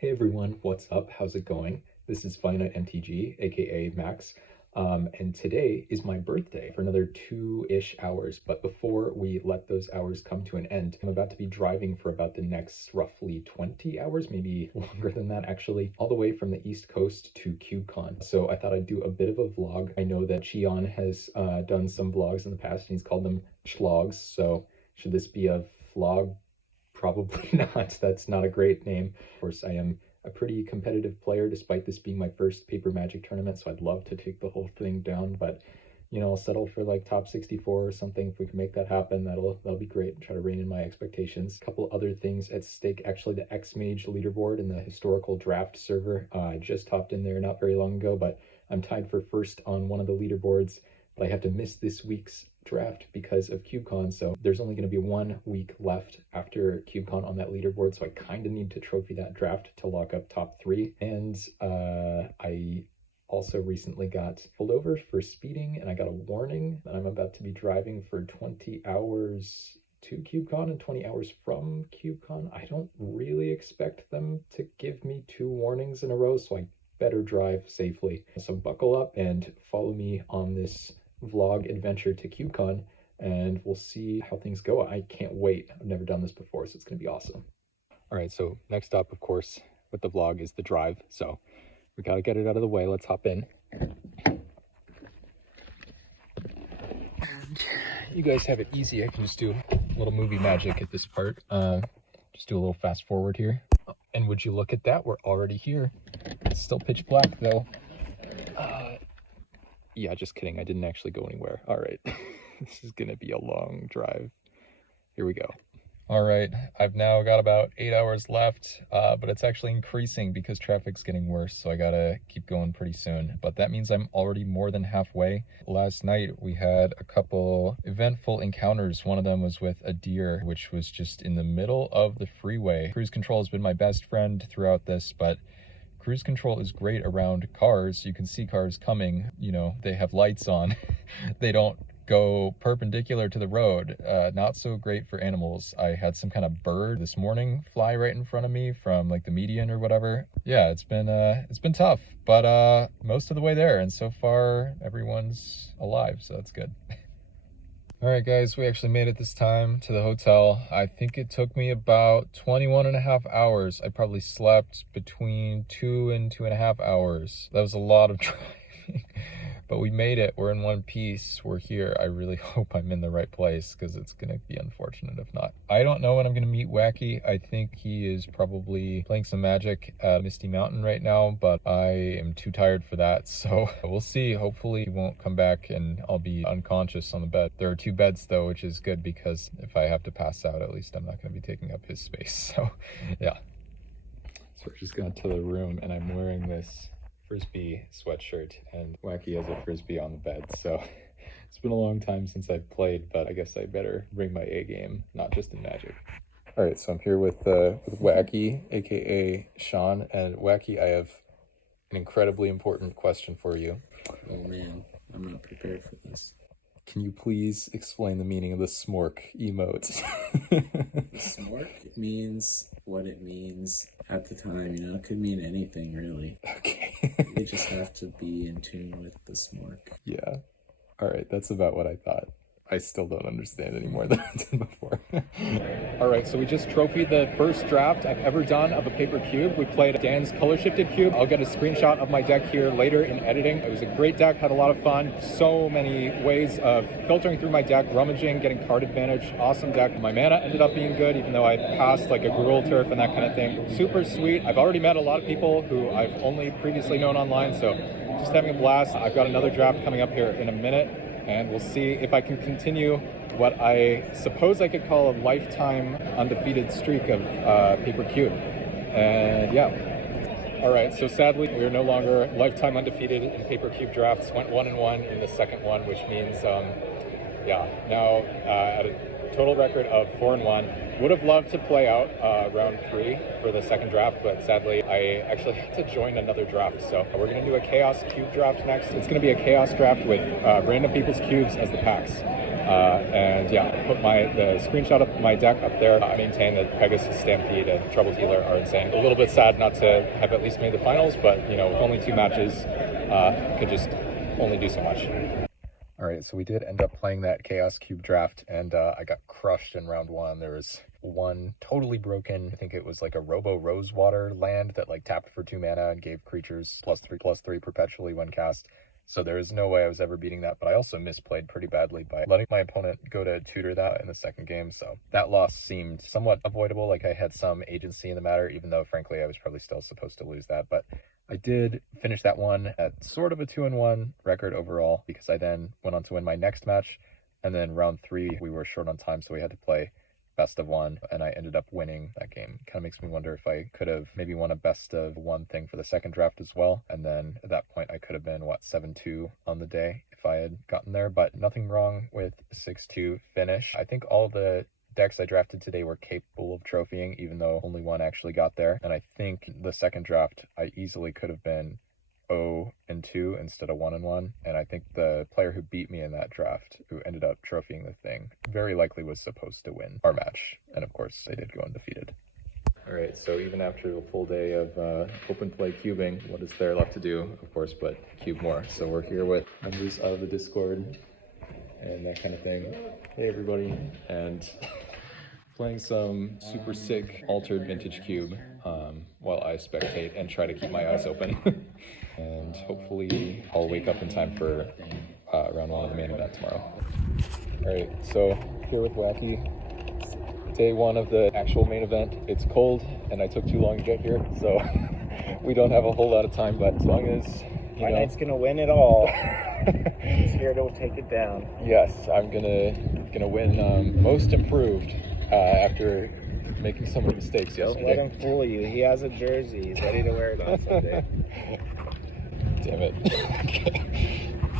Hey everyone, what's up? How's it going? This is Finite MTG, aka Max, and today is my birthday for another 2-ish hours. But before we let those hours come to an end, I'm about to be driving for about the next roughly 20 hours, maybe longer than that actually, all the way from the East Coast to CubeCon. So I thought I'd do a bit of a vlog. I know that Xion has done some vlogs in the past, and he's called them schlogs. So should this be a vlog? Probably not. That's not a great name. Of course, I am a pretty competitive player despite this being my first Paper Magic tournament, so I'd love to take the whole thing down, but I'll settle for like top 64 or something. If we can make that happen, that'll be great. Try to rein in my expectations. A couple other things at stake. Actually, the X-Mage leaderboard in the historical draft server. I just hopped in there not very long ago, but I'm tied for first on one of the leaderboards, but I have to miss this week's draft because of CubeCon, so there's only going to be 1 week left after CubeCon on that leaderboard, so I kind of need to trophy that draft to lock up top 3. And I also recently got pulled over for speeding, and I got a warning that I'm about to be driving for 20 hours to CubeCon and 20 hours from CubeCon. I don't really expect them to give me 2 warnings in a row, so I better drive safely. So buckle up and follow me on this vlog adventure to CubeCon, and we'll see how things go. I can't wait. I've never done this before, so it's going to be awesome. All right, so next up, of course, with the vlog is the drive. So we got to get it out of the way. Let's hop in. And you guys have it easy. I can just do a little movie magic at this part. Just do a little fast forward here. And would you look at that? We're already here. It's still pitch black, though. Yeah, just kidding. I didn't actually go anywhere. All right. This is going to be a long drive. Here we go. All right. I've now got about 8 hours left, but it's actually increasing because traffic's getting worse, so I got to keep going pretty soon. But that means I'm already more than halfway. Last night, we had a couple eventful encounters. One of them was with a deer, which was just in the middle of the freeway. Cruise control has been my best friend throughout this, but cruise control is great around cars. You can see cars coming, they have lights on. They don't go perpendicular to the road. Not so great for animals. I had some kind of bird this morning fly right in front of me from like the median or whatever. Yeah, it's been tough, but most of the way there, and so far everyone's alive, so that's good. All right, guys, we actually made it this time to the hotel. I think it took me about 21.5 hours. I probably slept between 2 and 2.5 hours. That was a lot of driving, but we made it. We're in one piece. We're here. I really hope I'm in the right place because it's going to be unfortunate if not. I don't know when I'm going to meet Wacky. I think he is probably playing some Magic at Misty Mountain right now, but I am too tired for that, so we'll see. Hopefully he won't come back and I'll be unconscious on the bed. There are 2 beds though, which is good because if I have to pass out, at least I'm not going to be taking up his space. So yeah. So we're just going to the room, and I'm wearing this Frisbee sweatshirt, and Wacky has a Frisbee on the bed, so it's been a long time since I've played, but I guess I better bring my A game, not just in Magic. All right, so I'm here with Wacky, aka Sean, and Wacky, I have an incredibly important question for you. Oh man, I'm not prepared for this. Can you please explain the meaning of the smork emote? Smork means what it means at the time, it could mean anything really. Okay. You just have to be in tune with the smork. Yeah. All right, that's about what I thought. I still don't understand any more than I did before. All right, so we just trophied the first draft I've ever done of a paper cube. We played Dan's color shifted cube. I'll get a screenshot of my deck here later in editing. It was a great deck, had a lot of fun. So many ways of filtering through my deck, rummaging, getting card advantage. Awesome deck. My mana ended up being good, even though I passed like a Gruul turf and that kind of thing. Super sweet. I've already met a lot of people who I've only previously known online, so just having a blast. I've got another draft coming up here in a minute, and we'll see if I can continue what I suppose I could call a lifetime undefeated streak of Paper Cube. And yeah. All right, so sadly, we are no longer lifetime undefeated in Paper Cube drafts. Went 1-1 in the second one, which means, now at a total record of 4-1. Would have loved to play out round 3 for the second draft, but sadly I actually had to join another draft. So we're going to do a Chaos Cube draft next. It's going to be a Chaos draft with random people's cubes as the packs. And yeah, I put the screenshot of my deck up there. I maintain that Pegasus, Stampede, and Trouble Dealer are insane. A little bit sad not to have at least made the finals, but with only 2 matches, could just only do so much. All right, so we did end up playing that Chaos Cube draft, and I got crushed in round 1. There was one totally broken, I think it was like a Robo Rosewater land that tapped for 2 mana and gave creatures +3/+3 perpetually when cast. So there is no way I was ever beating that, but I also misplayed pretty badly by letting my opponent go to tutor that in the second game. So that loss seemed somewhat avoidable, like I had some agency in the matter, even though frankly I was probably still supposed to lose that. But I did finish that one at sort of a 2-1 record overall, because I then went on to win my next match, and then round 3 we were short on time, so we had to play best of 1, and I ended up winning that game. Kind of makes me wonder if I could have maybe won a best of 1 thing for the second draft as well, and then at that point I could have been 7-2 on the day if I had gotten there. But nothing wrong with 6-2 finish. I think all the decks I drafted today were capable of trophying, even though only 1 actually got there. And I think the second draft I easily could have been 0-2 instead of 1-1, and I think the player who beat me in that draft, who ended up trophying the thing, very likely was supposed to win our match, and of course I did go undefeated. All right, so even after a full day of open play cubing, what is there left to do, of course, but cube more? So we're here with members of the Discord and that kind of thing. Hey everybody, and playing some super sick altered vintage cube while I spectate and try to keep my eyes open. And hopefully I'll wake up in time for round 1 of the main event tomorrow. All right, so here with Wacky, day 1 of the actual main event. It's cold and I took too long to get here, so we don't have a whole lot of time, but as long as my knight's gonna win it all. He's here to take it down. Yes, I'm gonna win most improved after making so many mistakes yesterday. Don't let him fool you. He has a jersey. He's ready to wear it on Sunday. Damn it.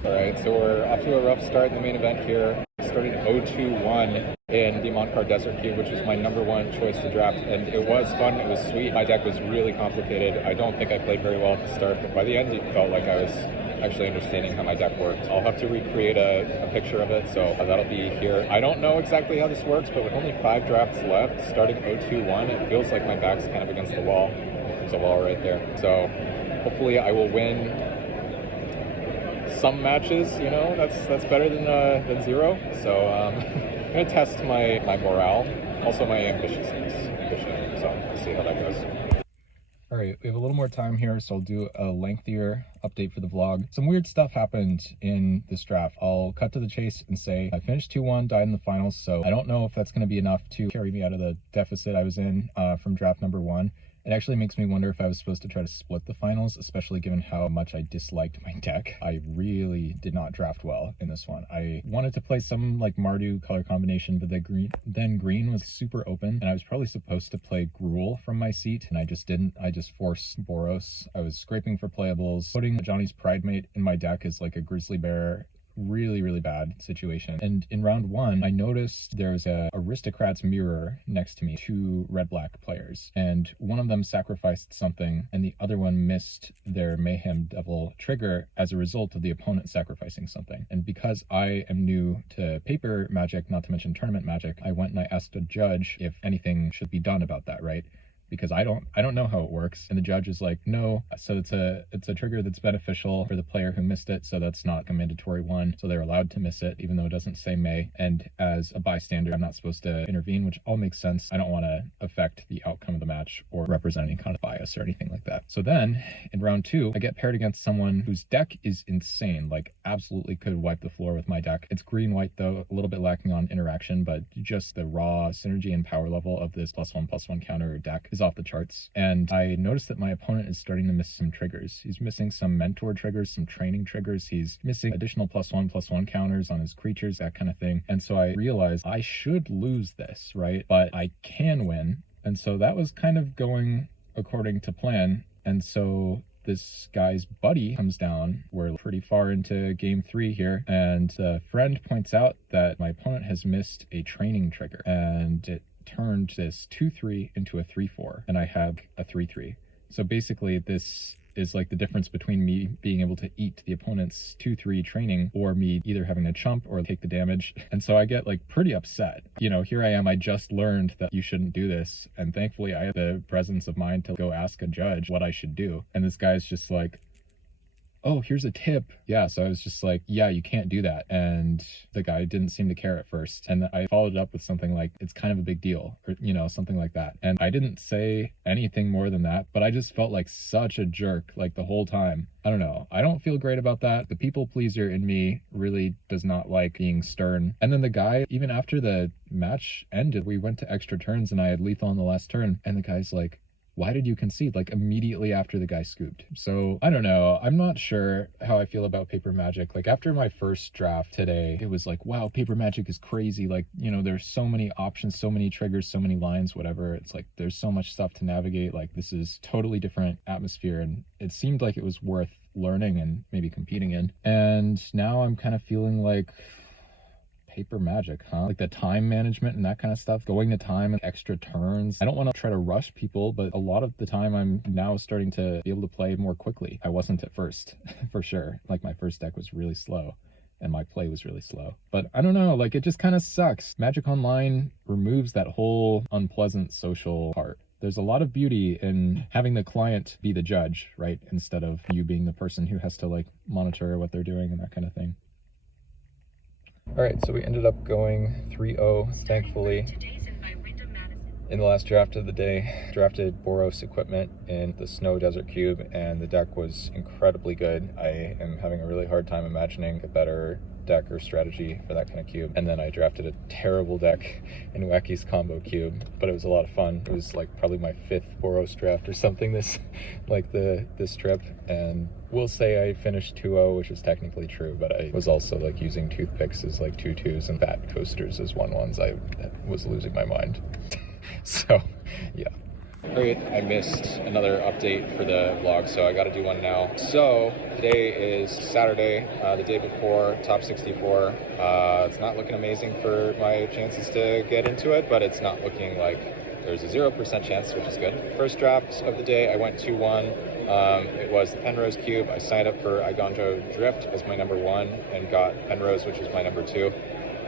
All right, so we're off to a rough start in the main event here. Started 0-2-1 in the Montcar Desert Cube, which was my #1 choice to draft, and it was fun, it was sweet. My deck was really complicated. I don't think I played very well at the start, but by the end it felt like I was actually understanding how my deck worked. I'll have to recreate a picture of it, so that'll be here. I don't know exactly how this works, but with only 5 drafts left, starting 0-2-1, it feels like my back's kind of against the wall. There's a wall right there. So hopefully I will win some matches, that's better than 0. So I'm gonna test my morale, also my ambition, so we'll see how that goes. All right, we have a little more time here, so I'll do a lengthier update for the vlog. Some weird stuff happened in this draft. I'll cut to the chase and say I finished 2-1, died in the finals, so I don't know if that's going to be enough to carry me out of the deficit I was in from draft number 1. It actually makes me wonder if I was supposed to try to split the finals, especially given how much I disliked my deck. I really did not draft well in this one. I wanted to play some Mardu color combination, but then green was super open, and I was probably supposed to play Gruul from my seat, and I just didn't. I just forced Boros. I was scraping for playables. Putting Johnny's Pridemate in my deck is like a Grizzly Bear. Really bad situation. And in round 1 I noticed there was a Aristocrat's Mirror next to me, 2 red-black players, and one of them sacrificed something and the other one missed their Mayhem Devil trigger as a result of the opponent sacrificing something. And because I am new to paper Magic, not to mention tournament Magic, I went and I asked a judge if anything should be done about that, right? Because I don't know how it works, and the judge is like, no, so it's a trigger that's beneficial for the player who missed it, so that's not a mandatory one, so they're allowed to miss it even though it doesn't say may. And as a bystander I'm not supposed to intervene, which all makes sense. I don't want to affect the outcome of the match or represent any kind of bias or anything like that. So then in round 2 I get paired against someone whose deck is insane, absolutely could wipe the floor with my deck. It's green-white though, a little bit lacking on interaction, but just the raw synergy and power level of this +1/+1 counter deck is off the charts. And I noticed that my opponent is starting to miss some triggers. He's missing some mentor triggers, some training triggers. He's missing additional +1/+1 counters on his creatures, that kind of thing. And so I realized I should lose this, right? But I can win. And so that was kind of going according to plan. And so this guy's buddy comes down. We're pretty far into game 3 here, and the friend points out that my opponent has missed a training trigger, and it turned this 2-3 into a 3-4, and I have a 3-3. So basically this is like the difference between me being able to eat the opponent's 2-3 training or me either having to chump or take the damage. And so I get like pretty upset. You know, here I am, I just learned that you shouldn't do this, and thankfully I have the presence of mind to go ask a judge what I should do, and this guy's just like, oh, here's a tip. Yeah, so I was just like, yeah, you can't do that. And the guy didn't seem to care at first. And I followed up with something like, it's kind of a big deal, or, you know, something like that. And I didn't say anything more than that, but I just felt like such a jerk like the whole time. I don't know. I don't feel great about that. The people pleaser in me really does not like being stern. And then the guy, even after the match ended, we went to extra turns and I had lethal on the last turn. And the guy's like, why did you concede? Like immediately after the guy scooped. So I don't know. I'm not sure how I feel about Paper Magic. Like after my first draft today, it was like, wow, Paper Magic is crazy. Like, you know, there's so many options, so many triggers, so many lines, whatever. It's like, there's so much stuff to navigate. Like this is totally different atmosphere. And it seemed like it was worth learning and maybe competing in. And now I'm kind of feeling like, Paper Magic, huh? Like the time management and that kind of stuff, going to time and extra turns. I don't want to try to rush people, but a lot of the time I'm now starting to be able to play more quickly. I wasn't at first, for sure. Like my first deck was really slow and my play was really slow. But I don't know, like it just kind of sucks. Magic Online removes that whole unpleasant social part. There's a lot of beauty in having the client be the judge, right? Instead of you being the person who has to like monitor what they're doing and that kind of thing. All right, so we ended up going 3-0, thankfully. In the last draft of the day, drafted Boros equipment in the Snow Desert Cube, and the deck was incredibly good. I am having a really hard time imagining a better deck or strategy for that kind of cube. And then I drafted a terrible deck in Wacky's Combo Cube, but it was a lot of fun. It was like probably my 5th Boros draft or something this trip, and we'll say I finished 2-0, which is technically true, but I was also like using toothpicks as like 2-2s and fat coasters as 1-1s. I was losing my mind. So, yeah. All right, I missed another update for the vlog, so I got to do one now. So today is Saturday, the day before Top 64. It's not looking amazing for my chances to get into it, but it's not looking like there's a 0% chance, which is good. First draft of the day, I went 2-1. It was the Penrose Cube. I signed up for Igonjo Drift as my number 1 and got Penrose, which was my number 2.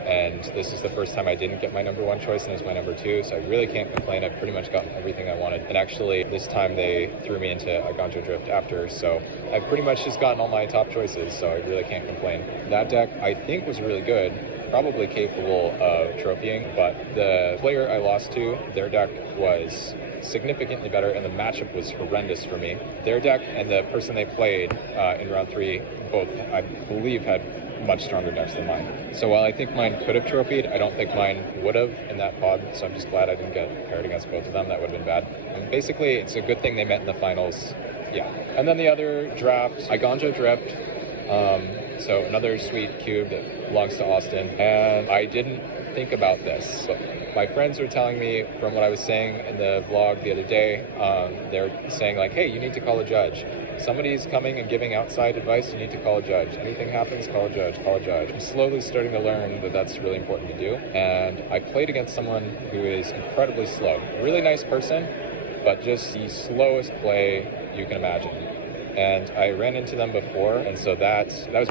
And this is the first time I didn't get my number 1 choice and it was my number 2, so I really can't complain. I've pretty much gotten everything I wanted. And actually, this time they threw me into Igonjo Drift after, so I've pretty much just gotten all my top choices, so I really can't complain. That deck, I think, was really good. Probably capable of trophying, but the player I lost to, their deck was significantly better, and the matchup was horrendous for me. Their deck and the person they played in round 3 both, I believe, had much stronger decks than mine. So while I think mine could have trophied, I don't think mine would have in that pod, so I'm just glad I didn't get paired against both of them. That would have been bad. And basically, it's a good thing they met in the finals. Yeah. And then the other draft, Igonjo Drift. So another sweet cube that belongs to Austin. And I didn't think about this, but my friends were telling me from what I was saying in the vlog the other day, they're saying like, hey, you need to call a judge. Somebody's coming and giving outside advice, you need to call a judge. Anything happens, call a judge, call a judge. I'm slowly starting to learn that that's really important to do. And I played against someone who is incredibly slow. A really nice person, but just the slowest play you can imagine. And I ran into them before, and so that was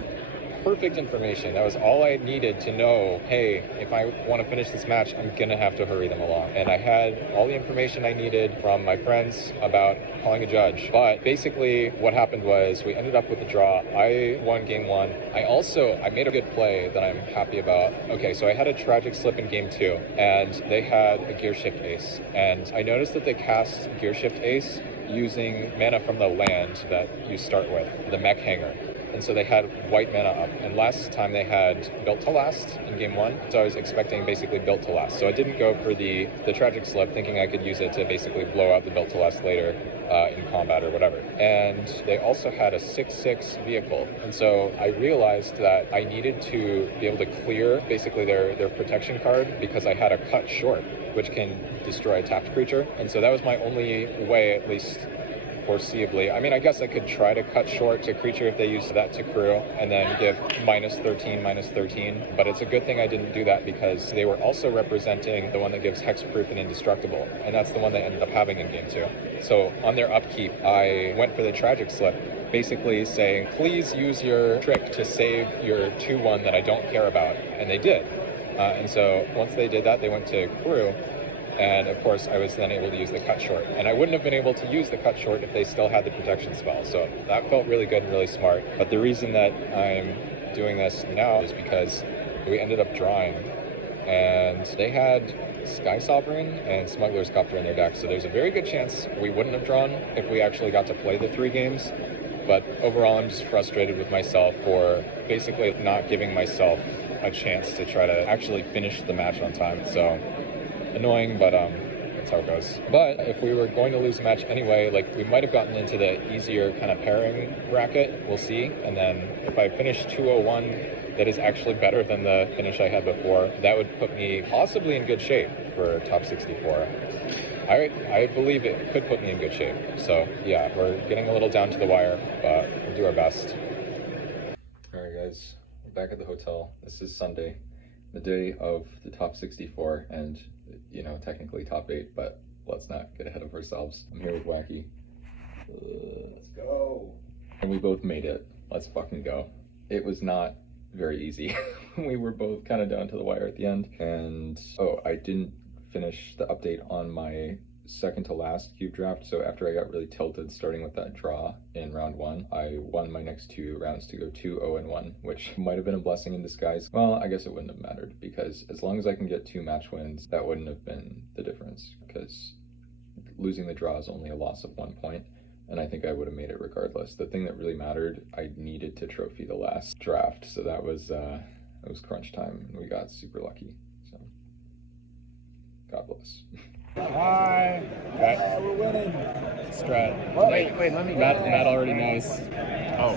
perfect information. That was all I needed to know. Hey, if I want to finish this match, I'm gonna have to hurry them along. And I had all the information I needed from my friends about calling a judge. But basically what happened was we ended up with a draw. I won game 1. I made a good play that I'm happy about. Okay, so I had a tragic slip in game 2, and they had a gear shift ace. And I noticed that they cast gear shift ace using mana from the land that you start with, the mech hanger. And so they had white mana up. And last time they had Built to Last in game 1. So I was expecting basically Built to Last. So I didn't go for the tragic slip, thinking I could use it to basically blow out the Built to Last later in combat or whatever. And they also had a 6/6 vehicle. And so I realized that I needed to be able to clear basically their protection card because I had a cut short, which can destroy a tapped creature. And so that was my only way, at least foreseeably. I mean, I guess I could try to cut short to creature if they use that to crew, and then give -13, but it's a good thing I didn't do that because they were also representing the one that gives hexproof and indestructible, and that's the one they ended up having in game 2. So on their upkeep, I went for the tragic slip, basically saying, please use your trick to save your 2/1 that I don't care about, and they did. And so once they did that, they went to crew, and of course I was then able to use the cut short, and I wouldn't have been able to use the cut short if they still had the protection spell, so that felt really good and really smart. But the reason that I'm doing this now is because we ended up drawing, and they had Sky Sovereign and Smuggler's Copter in their deck, so there's a very good chance we wouldn't have drawn if we actually got to play the 3 games. But overall, I'm just frustrated with myself for basically not giving myself a chance to try to actually finish the match on time. So annoying, but that's how it goes. But if we were going to lose a match anyway, like, we might have gotten into the easier kind of pairing bracket, we'll see. And then if I finish 201, that is actually better than the finish I had before, that would put me possibly in good shape for top 64. I believe it could put me in good shape. So yeah, we're getting a little down to the wire, but we'll do our best. All right, guys, we're back at the hotel. This is Sunday, the day of the top 64, and you know, technically top 8, but let's not get ahead of ourselves. I'm here with Wacky. Let's go. And we both made it. Let's fucking go. It was not very easy. We were both kind of down to the wire at the end. And oh, I didn't finish the update on my second to last cube draft. So after I got really tilted starting with that draw in round 1, I won my next 2 rounds to go 2-0-1, which might have been a blessing in disguise. Well, I guess it wouldn't have mattered, because as long as I can get 2 match wins, that wouldn't have been the difference, because losing the draw is only a loss of 1 point, and I think I would have made it regardless. The thing that really mattered, I needed to trophy the last draft, so that was crunch time, and we got super lucky. So God bless. Hi. We're winning. Strat. Wait, let me. Matt already knows. Oh,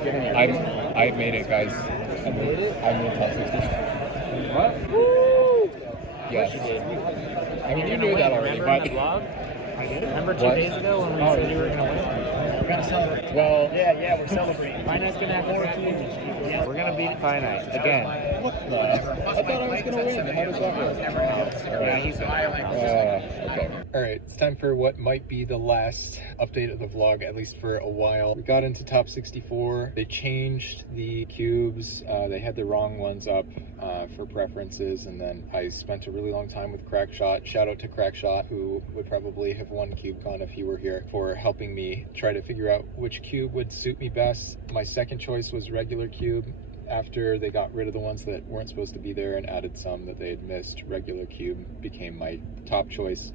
I've made it, guys. I made top 60. What? Woo! Yes. You did. I mean, you knew that already, but I did. Remember 2 What? days ago when we said you were gonna win? We're gonna celebrate. well, Yeah, we're celebrating. Finite's gonna have 4 teams. We're gonna beat Finite again. what the? I thought I was gonna win. How does that work? Yeah, he's Okay. All right, it's time for what might be the last update of the vlog, at least for a while. We got into top 64. They changed the cubes. They had the wrong ones up for preferences, and then I spent a really long time with Crackshot. Shout out to Crackshot, who would probably have won CubeCon if he were here, for helping me try to figure out which cube would suit me best. My second choice was regular cube. After they got rid of the ones that weren't supposed to be there and added some that they had missed, regular cube became my top choice.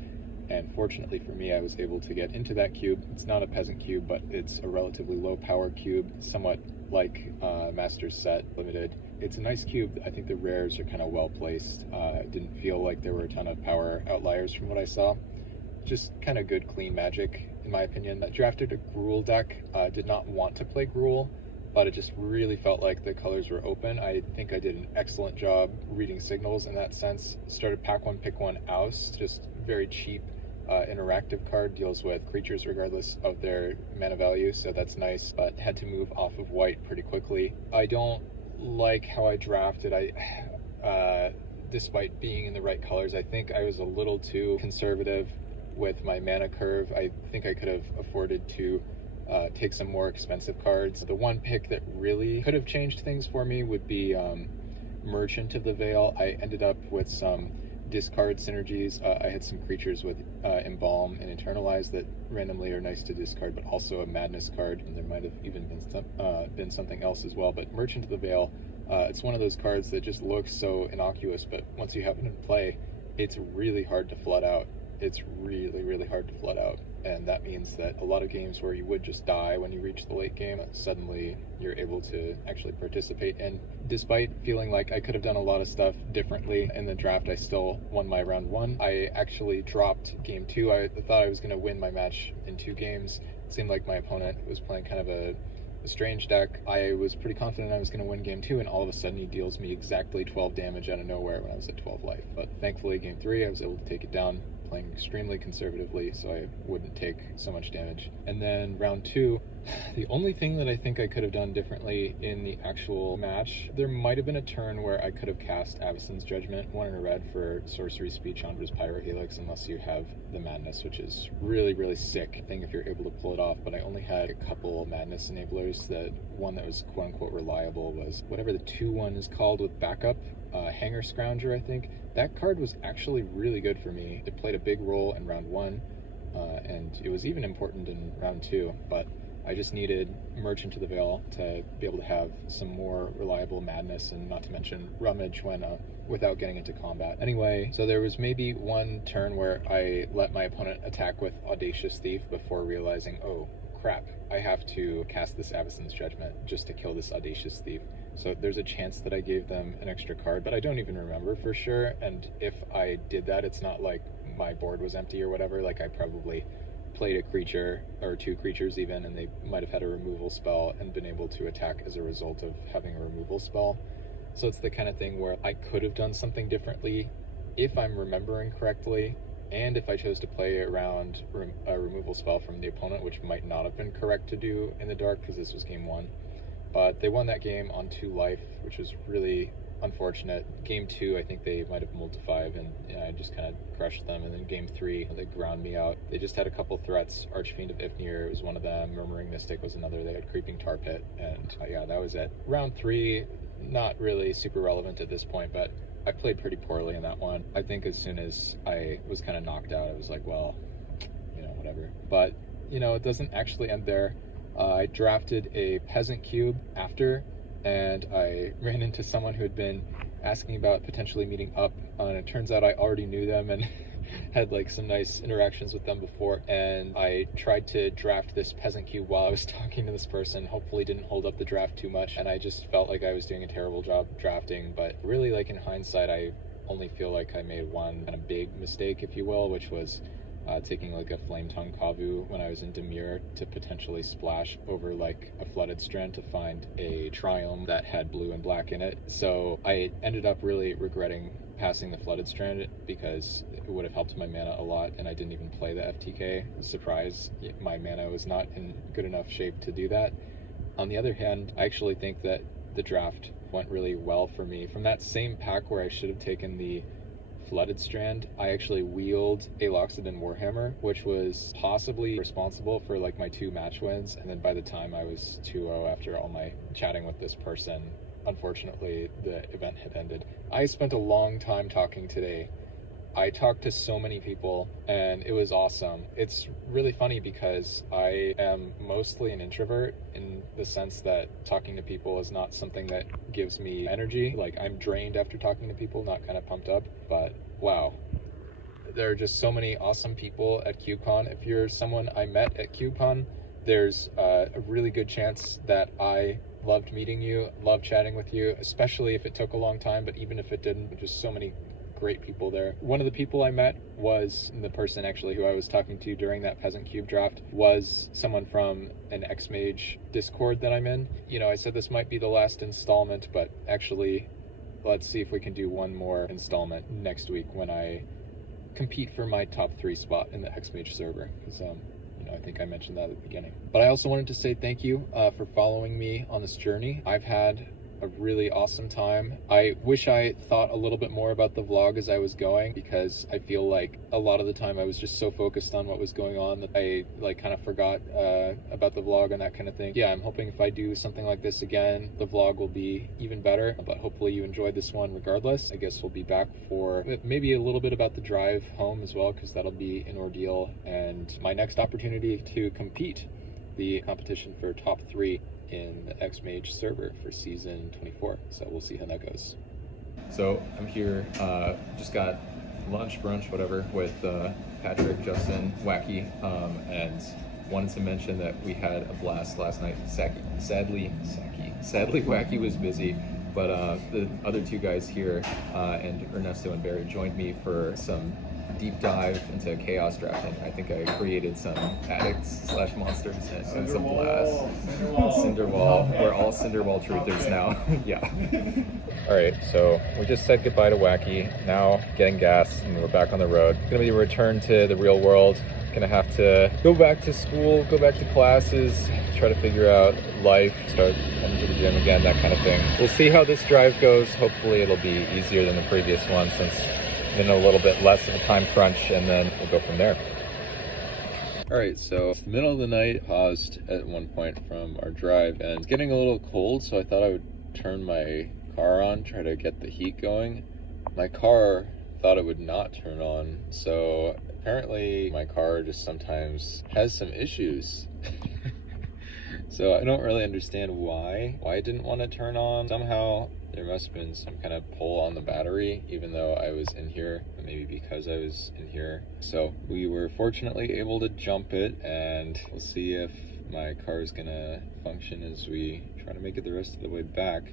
And fortunately for me, I was able to get into that cube. It's not a peasant cube, but it's a relatively low power cube, somewhat like Master's Set Limited. It's a nice cube. I think the rares are kind of well placed. It didn't feel like there were a ton of power outliers from what I saw. Just kind of good, clean magic, in my opinion. That drafted a Gruul deck. Did not want to play Gruul, but it just really felt like the colors were open. I think I did an excellent job reading signals in that sense. Started pack 1, pick 1 Oust, just very cheap. Interactive card, deals with creatures regardless of their mana value, so that's nice, but had to move off of white pretty quickly. I don't like how I drafted. Despite being in the right colors, I think I was a little too conservative with my mana curve. I think I could have afforded to take some more expensive cards. The one pick that really could have changed things for me would be Merchant of the Veil. I ended up with some discard synergies. I had some creatures with Embalm and Internalize that randomly are nice to discard, but also a Madness card, and there might have even been something else as well. But Merchant of the Veil, it's one of those cards that just looks so innocuous, but once you have it in play, it's really hard to flood out. It's really, really hard to flood out. And that means that a lot of games where you would just die when you reach the late game, suddenly you're able to actually participate. And despite feeling like I could have done a lot of stuff differently in the draft, I still won my round 1. I actually dropped game 2. I thought I was going to win my match in 2 games. It seemed like my opponent was playing kind of a strange deck. I was pretty confident I was going to win game 2, and all of a sudden he deals me exactly 12 damage out of nowhere when I was at 12 life. But thankfully game 3 I was able to take it down, playing extremely conservatively so I wouldn't take so much damage. And then round 2, the only thing that I think I could have done differently in the actual match, there might have been a turn where I could have cast Avacyn's Judgment, 1 in a red for Sorcery Speed Chandra's Pyrohelix, unless you have the Madness, which is really, really sick thing if you're able to pull it off. But I only had a couple Madness enablers. The one that was quote-unquote reliable was whatever the 2-1 is called with backup, Hanger Scrounger, I think. That card was actually really good for me. It played a big role in round 1, and it was even important in round 2, but I just needed Merchant of the Veil to be able to have some more reliable Madness, and not to mention Rummage when without getting into combat. Anyway, so there was maybe one turn where I let my opponent attack with Audacious Thief before realizing, oh crap, I have to cast this Avacyn's Judgment just to kill this Audacious Thief. So there's a chance that I gave them an extra card, but I don't even remember for sure. And if I did that, it's not like my board was empty or whatever. Like I probably played a creature or 2 creatures even, and they might have had a removal spell and been able to attack as a result of having a removal spell. So it's the kind of thing where I could have done something differently if I'm remembering correctly, and if I chose to play around a removal spell from the opponent, which might not have been correct to do in the dark because this was game 1. But they won that game on 2 life, which was really unfortunate. Game 2, I think they might have mulled to 5, and I just kind of crushed them. And then game 3, they ground me out. They just had a couple threats. Archfiend of Ifnir was one of them. Murmuring Mystic was another. They had Creeping Tar Pit, and yeah, that was it. Round 3, not really super relevant at this point, but I played pretty poorly in that one. I think as soon as I was kind of knocked out, I was like, well, whatever. But, it doesn't actually end there. I drafted a Peasant Cube after, and I ran into someone who had been asking about potentially meeting up, and it turns out I already knew them and had like some nice interactions with them before, and I tried to draft this Peasant Cube while I was talking to this person. Hopefully didn't hold up the draft too much, and I just felt like I was doing a terrible job drafting. But really, like in hindsight, I only feel like I made one kind of big mistake, if you will, which was taking like a Flame Tongue Kavu when I was in Demure to potentially splash over like a Flooded Strand to find a Triumph that had blue and black in it. So I ended up really regretting passing the Flooded Strand because it would have helped my mana a lot, and I didn't even play the FTK. Surprise, my mana was not in good enough shape to do that. On the other hand, I actually think that the draft went really well for me. From that same pack where I should have taken the Flooded Strand, I actually wheeled a Loxodon Warhammer, which was possibly responsible for like my 2 match wins. And then by the time I was 2-0 after all my chatting with this person, unfortunately the event had ended. I spent a long time talking today. I talked to so many people, and it was awesome. It's really funny because I am mostly an introvert in the sense that talking to people is not something that gives me energy. Like, I'm drained after talking to people, not kind of pumped up. But wow, there are just so many awesome people at CubeCon. If you're someone I met at CubeCon, there's a really good chance that I loved meeting you, loved chatting with you, especially if it took a long time. But even if it didn't, just so many great people there. One of the people I met was the person actually who I was talking to during that Peasant Cube draft was someone from an X-Mage Discord that I'm in. I said this might be the last installment, but actually let's see if we can do one more installment next week when I compete for my top 3 spot in the X-Mage server, because I think I mentioned that at the beginning. But I also wanted to say thank you for following me on this journey. I've had a really awesome time. I wish I thought a little bit more about the vlog as I was going, because I feel like a lot of the time I was just so focused on what was going on that I kind of forgot about the vlog and that kind of thing. Yeah, I'm hoping if I do something like this again, the vlog will be even better, but hopefully you enjoyed this one regardless. I guess we'll be back for maybe a little bit about the drive home as well, because that'll be an ordeal, and my next opportunity to compete, the competition for top 3 in the X-Mage server for season 24. So we'll see how that goes. So I'm here, just got lunch, brunch, whatever, with Patrick, Justin, Wacky, and wanted to mention that we had a blast last night. Sadly, Wacky was busy, but the other 2 guys here, and Ernesto and Barry, joined me for some deep dive into chaos drafting. I think I created some addicts slash monsters and some blasts. Cinderwall. We're all Cinderwall truthers now. Yeah. Alright, so we just said goodbye to Wacky. Now getting gas and we're back on the road. It's gonna be a return to the real world. Gonna have to go back to school, go back to classes, try to figure out life, start heading to the gym again, that kind of thing. We'll see how this drive goes. Hopefully it'll be easier than the previous one since it's been a little bit less of a time crunch, and then we'll go from there. Alright, so it's the middle of the night, paused at one point from our drive, and it's getting a little cold, so I thought I would turn my car on, try to get the heat going. My car thought it would not turn on, so apparently my car just sometimes has some issues. So I don't really understand why it didn't want to turn on. Somehow there must have been some kind of pull on the battery, even though I was in here, maybe because I was in here. So we were fortunately able to jump it, and we'll see if my car is gonna function as we try to make it the rest of the way back.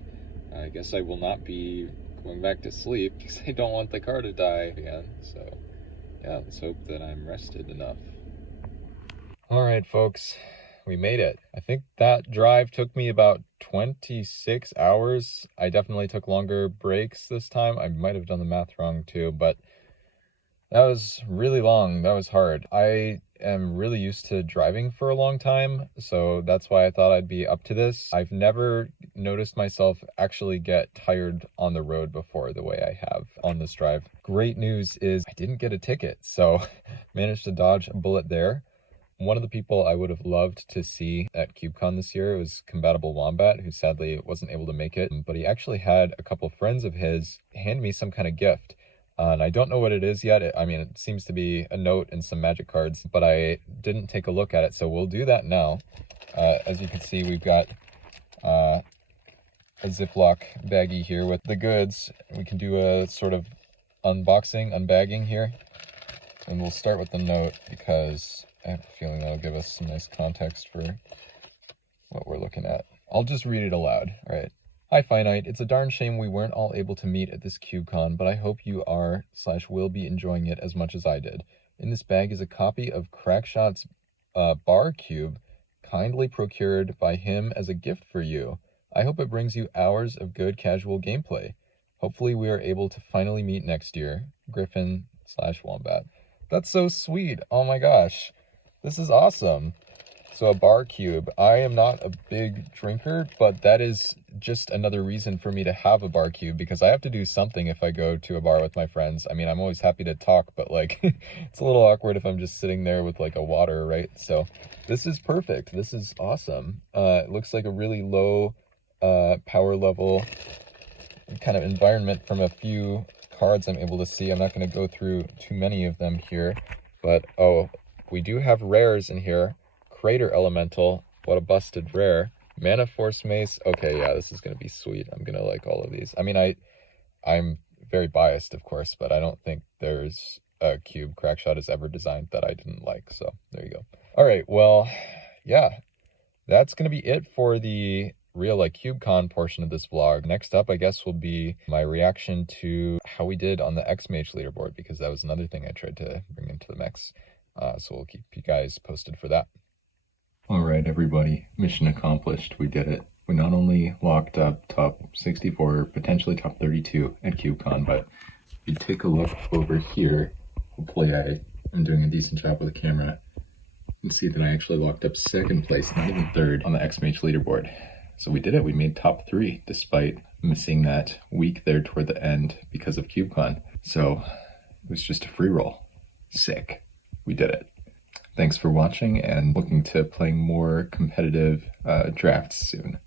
I guess I will not be going back to sleep because I don't want the car to die again. So yeah, let's hope that I'm rested enough. All right, folks, we made it. I think that drive took me about 26 hours. I definitely took longer breaks this time. I might have done the math wrong too, but that was really long. That was hard. I am really used to driving for a long time, so that's why I thought I'd be up to this. I've never noticed myself actually get tired on the road before the way I have on this drive. Great news is I didn't get a ticket, so managed to dodge a bullet there. One of the people I would have loved to see at CubeCon this year was Compatible Wombat, who sadly wasn't able to make it, but he actually had a couple friends of his hand me some kind of gift. And I don't know what it is yet. It seems to be a note and some magic cards, but I didn't take a look at it, so we'll do that now. As you can see, we've got a Ziploc baggie here with the goods. We can do a sort of unbagging here. And we'll start with the note because I have a feeling that'll give us some nice context for what we're looking at. I'll just read it aloud. All right. Hi, Finite. It's a darn shame we weren't all able to meet at this CubeCon, but I hope you are/will be enjoying it as much as I did. In this bag is a copy of Crackshot's bar cube, kindly procured by him as a gift for you. I hope it brings you hours of good casual gameplay. Hopefully we are able to finally meet next year. Griffin/Wombat. That's so sweet. Oh my gosh. This is awesome. So a bar cube. I am not a big drinker, but that is just another reason for me to have a bar cube because I have to do something if I go to a bar with my friends. I mean, I'm always happy to talk, but like it's a little awkward if I'm just sitting there with like a water, right? So this is perfect. This is awesome. It looks like a really low power level kind of environment from a few cards I'm able to see. I'm not going to go through too many of them here, but oh, we do have rares in here. Crater Elemental, what a busted rare. Mana Force Mace, okay, yeah, this is going to be sweet. I'm going to like all of these. I mean, I'm very biased, of course, but I don't think there's a cube Crackshot has ever designed that I didn't like, so there you go. All right, well, yeah, that's going to be it for the real CubeCon portion of this vlog. Next up, I guess, will be my reaction to how we did on the XMage leaderboard, because that was another thing I tried to bring into the mix. So we'll keep you guys posted for that. All right, everybody, mission accomplished. We did it. We not only locked up top 64, potentially top 32 at CubeCon, but if you take a look over here, hopefully I am doing a decent job with the camera, you can see that I actually locked up second place, not even third, on the XMage leaderboard. So we did it. We made top 3 despite missing that week there toward the end because of CubeCon. So it was just a free roll. Sick. We did it. Thanks for watching and looking to playing more competitive drafts soon.